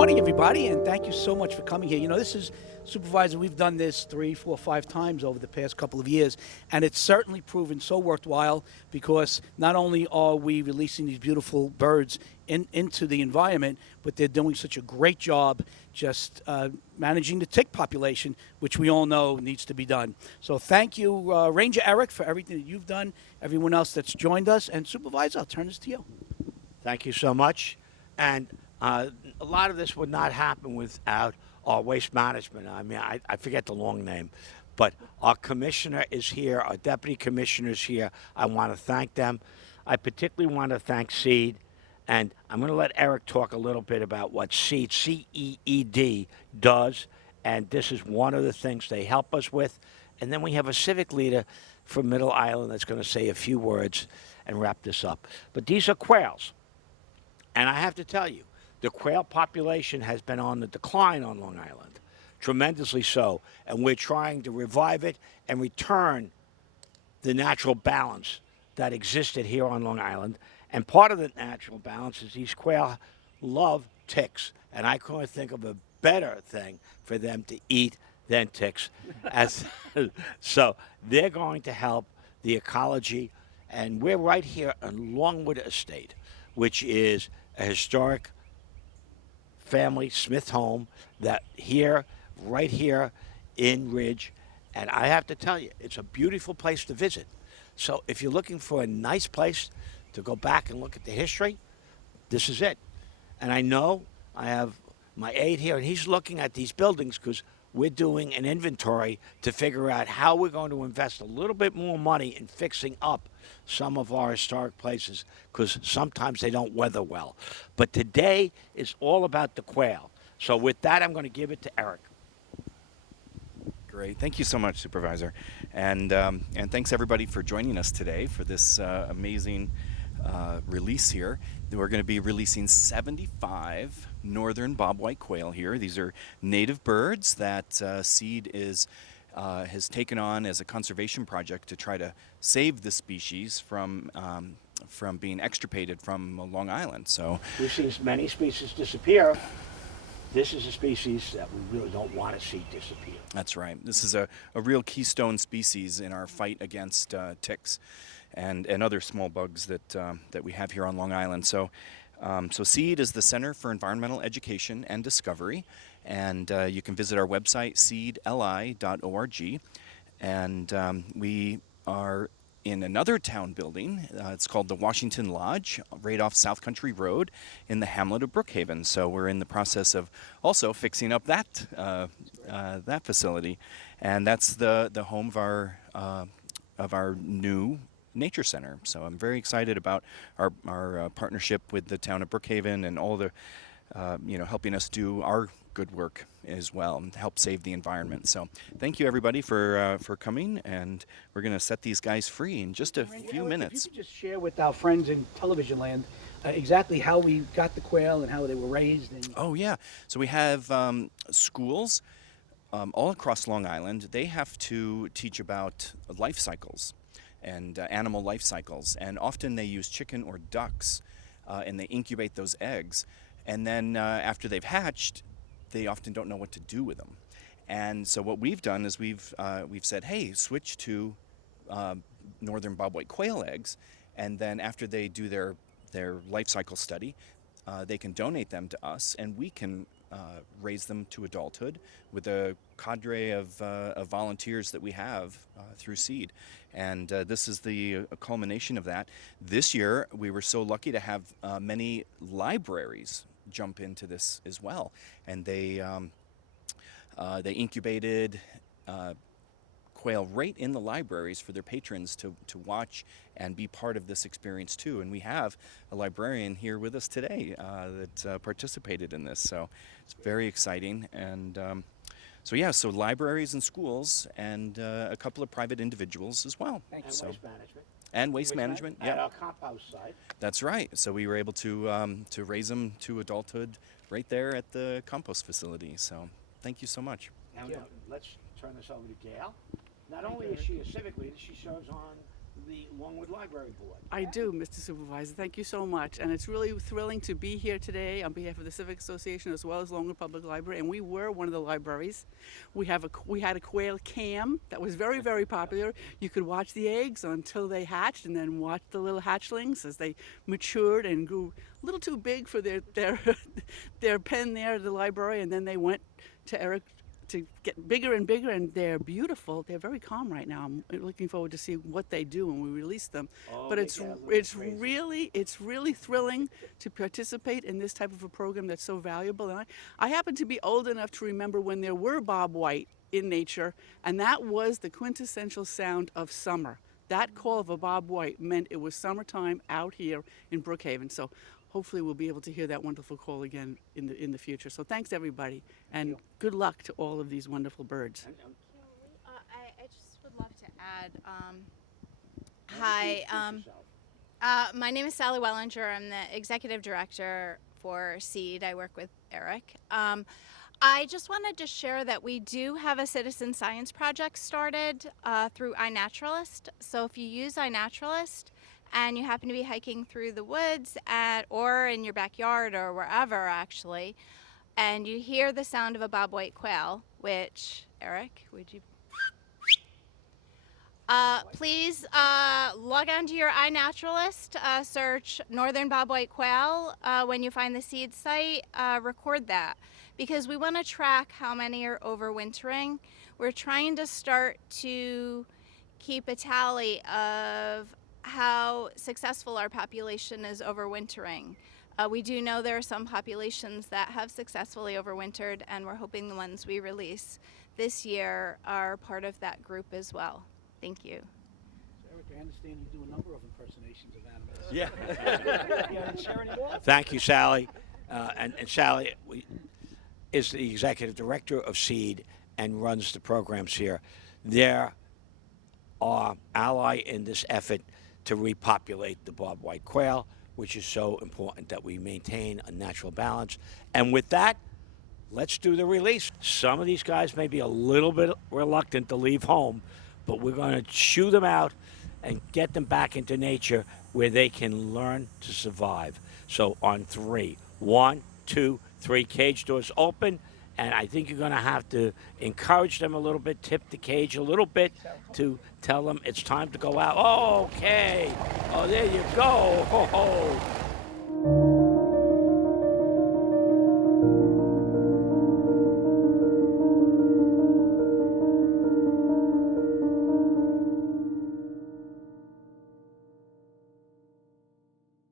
morning, everybody, and thank you so much for coming here. You know, this is Supervisor. We've done this 3, 4, 5 times over the past couple of years, and it's certainly proven so worthwhile because not only are we releasing these beautiful birds into the environment, but they're doing such a great job just managing the tick population, which we all know needs to be done. So thank you, Ranger Eric, for everything that you've done, everyone else that's joined us, and Supervisor, I'll turn this to you. Thank you so much. And a lot of this would not happen without our waste management. I mean, I forget the long name, but our commissioner is here, our deputy commissioner is here. I want to thank them. I particularly want to thank Seed, and I'm going to let Eric talk a little bit about what Seed, C-E-E-D, does, and this is one of the things they help us with. And then we have a civic leader from Middle Island that's going to say a few words and wrap this up. But these are quails, and I have to tell you, the quail population has been on the decline on Long Island, tremendously so, and we're trying to revive it and return the natural balance that existed here on Long Island. And part of the natural balance is these quail love ticks, and I couldn't think of a better thing for them to eat than ticks. So they're going to help the ecology, and we're right here on Longwood Estate, which is a historic family Smith home that right here in Ridge. And I have to tell you, it's a beautiful place to visit. So if you're looking for a nice place to go back and look at the history, this is it. And I know I have my aide here, and he's looking at these buildings because we're doing an inventory to figure out how we're going to invest a little bit more money in fixing up some of our historic places because sometimes they don't weather well. But today is all about the quail. So with that, I'm going to give it to Eric. Great. Thank you so much, Supervisor. And thanks, everybody, for joining us today for this amazing release here. We're going to be releasing 75 northern bobwhite quail here. These are native birds that Seed has taken on as a conservation project to try to save the species from being extirpated from Long Island. So We've seen many species disappear. This is a species that we really don't want to see disappear. that's right. This is a real keystone species in our fight against ticks and other small bugs that we have here on Long Island. So Seed is the Center for Environmental Education and Discovery, and you can visit our website, seedli.org. And we are in another town building. It's called the Washington Lodge, right off South Country Road in the hamlet of Brookhaven. So we're in the process of also fixing up that facility, and that's the home of our new nature center. So I'm very excited about our partnership with the town of Brookhaven and all the helping us do our good work as well and help save the environment. So thank you, everybody, for coming, and we're going to set these guys free in just a few minutes. If you could just share with our friends in television land exactly how we got the quail and how they were raised. And Oh, yeah. So we have schools all across Long Island. They have to teach about life cycles and animal life cycles, and often they use chicken or ducks, and they incubate those eggs, and then after they've hatched, they often don't know what to do with them. And so what we've done is we've said, hey, switch to northern bobwhite quail eggs, and then after they do their life cycle study, they can donate them to us, and we can raise them to adulthood with a cadre of volunteers that we have through Seed. And this is the culmination of that. This year, we were so lucky to have many libraries jump into this as well, and they incubated quail right in the libraries for their patrons to watch and be part of this experience too. And we have a librarian here with us today that participated in this, so it's very exciting. And so libraries and schools and a couple of private individuals as well. And so, waste management. and waste management, At yeah. our compost site. That's right. So we were able to raise them to adulthood right there at the compost facility. So thank you so much. Now, let's turn this over to Gail. Not only is she a civic leader, she serves on the Longwood Library Board. I do, Mr. Supervisor. Thank you so much. And it's really thrilling to be here today on behalf of the Civic Association as well as Longwood Public Library. And we were one of the libraries. We had a quail cam that was very, very popular. You could watch the eggs until they hatched and then watch the little hatchlings as they matured and grew a little too big for their their pen there at the library. And then they went to Eric to get bigger and bigger, and they're beautiful. They're very calm right now. I'm looking forward to see what they do when we release them. But it's really thrilling to participate in this type of a program that's so valuable. And I happen to be old enough to remember when there were Bobwhite in nature, and that was the quintessential sound of summer. That call of a Bobwhite meant it was summertime out here in Brookhaven. So hopefully we'll be able to hear that wonderful call again in the future. So thanks everybody, and good luck to all of these wonderful birds. I just would love to add, hi, my name is Sally Wellinger. I'm the executive director for SEED. I work with Eric. I just wanted to share that we do have a citizen science project started through iNaturalist. So if you use iNaturalist, and you happen to be hiking through the woods or in your backyard or wherever actually, and you hear the sound of a bobwhite quail, which, Eric, would you please log on to your iNaturalist, search Northern Bobwhite Quail. When you find the seed site, record that, because we want to track how many are overwintering. We're trying to start to keep a tally of how successful our population is overwintering. We do know there are some populations that have successfully overwintered, and we're hoping the ones we release this year are part of that group as well. Thank you. So Eric, I understand you do a number of impersonations of animals. Yeah. You want to share any more? Thank you, Sally. And Sally is the executive director of SEED and runs the programs here. They're our ally in this effort to repopulate the bobwhite quail, which is so important that we maintain a natural balance. And with that, let's do the release. Some of these guys may be a little bit reluctant to leave home, but we're going to shoo them out and get them back into nature where they can learn to survive. So on 3, 1, 2, 3, cage doors open. And I think you're going to have to encourage them a little bit, tip the cage a little bit to tell them it's time to go out. Oh, okay. Oh, there you go. Oh,